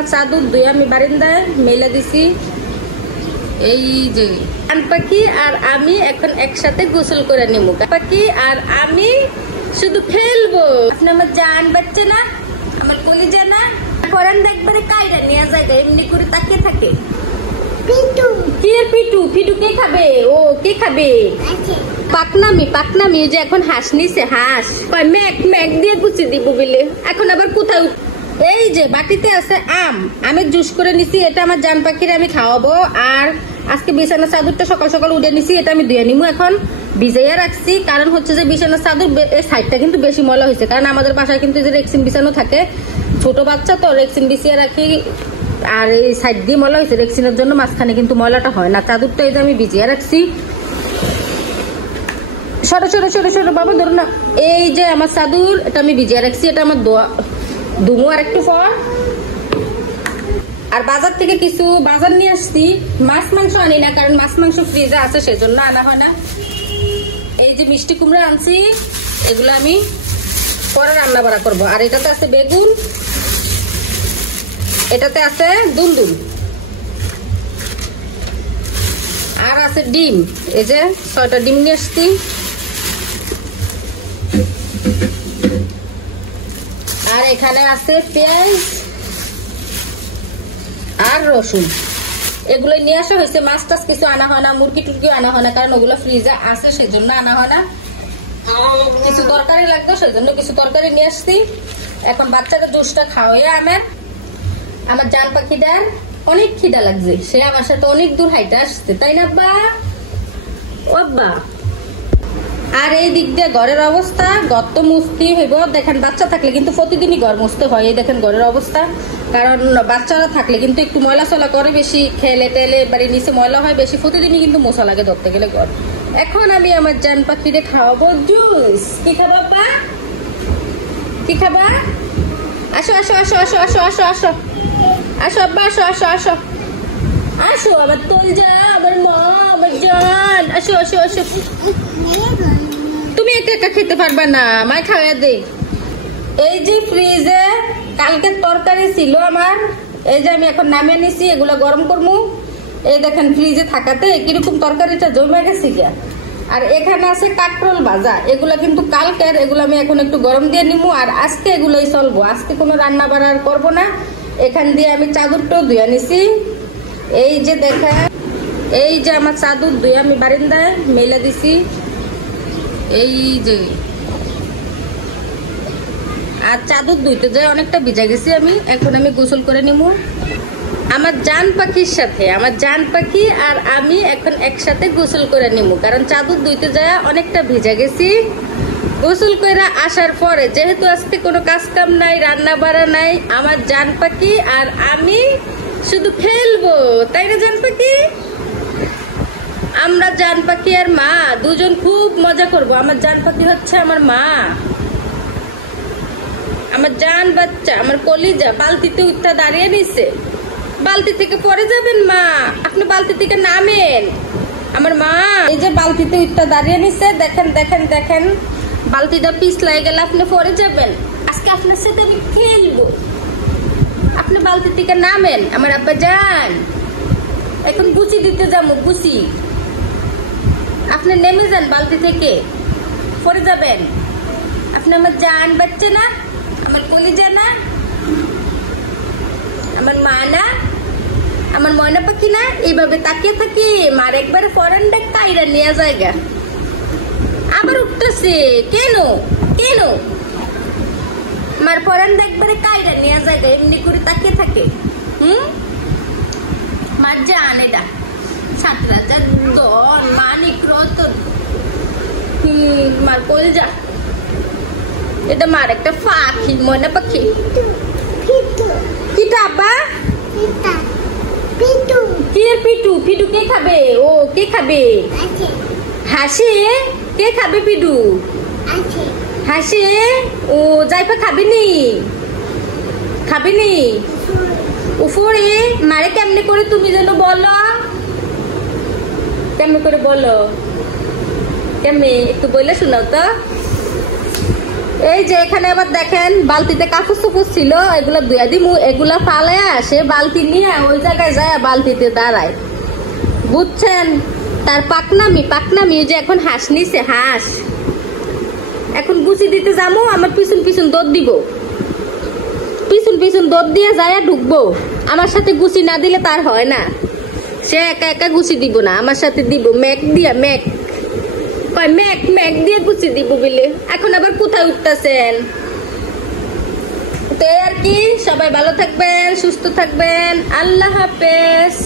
আমার চাদর দুই আমি বারান্দায় মেলে দিছি। এই যে জান পাখি আর আমি এখন একসাথে গোসল করে নিব। পাখি আর আমি শুধু ফেলবো। আপনি আমার জান বাচ্চা না, আমার কলিজা না। পরান একবারে কাইরা নিয়ে যায়, এমনি করে তাকিয়ে থাকে। পিটু কি পিটু? পিটু কে খাবে? ও কে খাবে? পাকনামি যে এখন হাঁস নিছে। হাঁস ম্যাক ম্যাক দিয়ে গুছি দিব বলে এখন আবার কোথাও। এই যে বাটিতে আছে আমের জুস করে নিছি। এটা আমার জান পাখিরে আমি খাওয়াবো। আর আজকে বিছানার চাদরটা সকাল সকাল উঠে নিছি, এটা আমি ধুয়ে নিবো। এখন ভিজাইয়া রাখছি, কারণ হচ্ছে যে বিছানার চাদর এই সাইডটা কিন্তু বেশি ময়লা হয়েছে। কারণ আমাদের বাসায় কিন্তু যে রেক্সিন বিছানো থাকে, ছোট বাচ্চা তো রেক্সিন বিছিয়ে রাখি। আর এই সাইড দিয়ে ময়লা হয়েছে রেক্সিনের জন্য, মাঝখানে কিন্তু ময়লাটা হয় না। চাদরটা এই যে আমি ভিজিয়ে রাখছি। সরো সরো সরো সরো বাবা, ধরো না। এই যে আমার চাদর, এটা আমি ভিজিয়ে রাখছি। এটা আমার দুমু আর একটু পর। আর বাজার থেকে কিছু বাজার নিয়ে আসছি। মাছ মাংস আনি না, কারণ মাছ মাংস ফ্রিজে আছে, সেজন্য আনা হয় না। এই যে মিষ্টি কুমড়া আনছি, এগুলো আমি পরে রান্না বাড়া করবো। আর এটাতে আছে বেগুন, এটাতে আছে দুন্দুল, আর আছে ডিম। এই যে 6টা ডিম নিয়ে আসছি। আর এখানে আছে পেঁয়াজ আর রসুন। এগুলো নিয়ে আসা হয়েছে। মাছ টাছ কিছু আনা হয় না, মুরগি টুরগিও আনা হয় না, কারণ ওগুলো ফ্রিজে আছে, সেজন্য আনা হয় না। কিছু তরকারি লাগতো, সেজন্য কিছু তরকারি নিয়ে আসছি। এখন বাচ্চাকে জুসটা খাওয়াই। আমার জান পাখিটার অনেক খিদা লাগছে, সে আমার সাথে অনেক দূর হাইটে আসছে, তাই না আব্বা? ও আব্বা। আর এই দিক দিয়ে ঘরের অবস্থা, ঘর তো মুছতে হইব। দেখেন বাচ্চা থাকলে কিন্তু প্রতিদিনই ঘর মুছতে হয়। এই দেখেন ঘরের অবস্থা, কারণ বাচ্চারা থাকলে কিন্তু একটু ময়লা চলা করে, বেশি খেলে টেলে বাড়ির নিচে ময়লা হয় বেশি, প্রতিদিনই কিন্তু মোছা লাগে ধরতে গেলে ঘর। এখন আমি আমার জান পাখিরে খাওয়াবো জুস। কি খাবা আব্বা? কি খাবা? আসো আসো আসো আসো আসো আসো আসো আসো আব্বা, আসো আসো আসো আসো। আমার তোলজা, আমার মা, আমার জান, আসো আসো আসো। তুমি একা একা খেতে পারবা না, মাই খাওয়া দে। এই যে ফ্রিজে কালকের তরকারি ছিল আমার, এই যে আমি এখন নামিয়ে নিছি, এগুলো গরম করবো। এই দেখেন ফ্রিজে থাকাতে কিরকম তরকারিটা জমে গেছে গিয়া। আর এখানে আছে কাঁকরোল ভাজা, এগুলা কিন্তু কালকের, এগুলো আমি এখন একটু গরম দিয়ে নিবো। আর আজকে এগুলোই চলবো, আজকে কোনো রান্না বাড়া করবো না। এখান দিয়ে আমি চাদরটাও ধুয়ে নিছি। এই যে দেখেন, এই যে আমার চাদর ধুয়ে আমি বারান্দায় মেলে দিছি। এই যে আর চাদর ধুইতে যায় অনেকটা ভিজা গেছি আমি। এখন আমি গোসল করে নিব আমার জান পাখির সাথে। আমার জান পাখি আর আমি এখন একসাথে গোসল করে নিব, কারণ চাদর ধুইতে যায় অনেকটা ভিজা গেছি। গোসল করে আসার পরে যেহেতু আজকে কোনো কাজ কাম নাই, রান্না বাড়া নাই, আমার জান পাখি আর আমি শুধু ফেলবো, তাই না জান পাখি? আমরা জান পাখি আর মা দুজন খুব মজা করব। আমার জান পাখি হচ্ছে আমার মা, আমার জান বাচ্চা, আমার কলিজা। বালতিতে উঠটা দাঁড়িয়ে নিছে, বালতি থেকে পরে যাবেন মা, আপনি বালতি থেকে নামেন। আমার মা এই যে বালতিতে উঠটা দাঁড়িয়ে নিছে, দেখেন দেখেন দেখেন, বালতিটা পিছলাই গেলে আপনি পরে যাবেন। আজকে আপনার সাথে আমি খেলবো, আপনি বালতি থেকে নামেন। আমার আব্বা যান, এখন গুছি দিতে যাবো, গুছি। আপনি নেমে যান বালতি থেকে, পরে যাবেন। আপনি আমার জান বাচ্চা না, আমার কলিজা না, আমার মা না, আমার ময়না পাখি না। এইভাবে তাকিয়ে থাকি, মার একবারে ফরেনটা কাইরা নিয়ে জায়গা। আবার উঠতেছে কেন কেন? মার ফরেনটা একবারে কাইরা নিয়ে জায়গা, এমনি করে তাকিয়ে থাকে। মার জান এটা 7,000 মানিক রতন। মার কলিজা, এটা মার একটা পাখি, ময়না পাখি। কিটা আব্বা? কি পিটু? পিটু কে খাবে? ও কে খাবে? হাসি কে খাবে? পিটু হাসি। ও যাইপা খাবিনি? খাবিনি? উপরে মারে কেমনে করে তুমি যেন বলো, কেমনে করে বলো, কেমনে একটু বলে শোনাও তো। এই যে এখানে আবার দেখেন বালতিতে কাপড় চোপড় ছিল, এগুলা ধুয়া দিমু। এগুলা ফালে আসে বালতি নিয়ে ওই জায়গায় যায় বালতিতে দাঁড়ায়, বুঝছেন? তার পাকনামি ওই যে এখন হাঁস নিছে, হাঁস এখন গুছি দিতে যাবো, আমার পিছন পিছন দৌড় দিব, পিছন দৌড় দিয়ে যায় ঢুকবো। আমার সাথে গুছি না দিলে তার হয় না, সে একা একা গুছি দিব না, আমার সাথে দিব ম্যাক দিয়া, ম্যাক কয় ম্যাক দিয়ে গুছি দিব বলে। এখন আবার কোথায় উঠতেছেন? তো আর কি, সবাই ভালো থাকবেন, সুস্থ থাকবেন, আল্লাহ হাফেজ।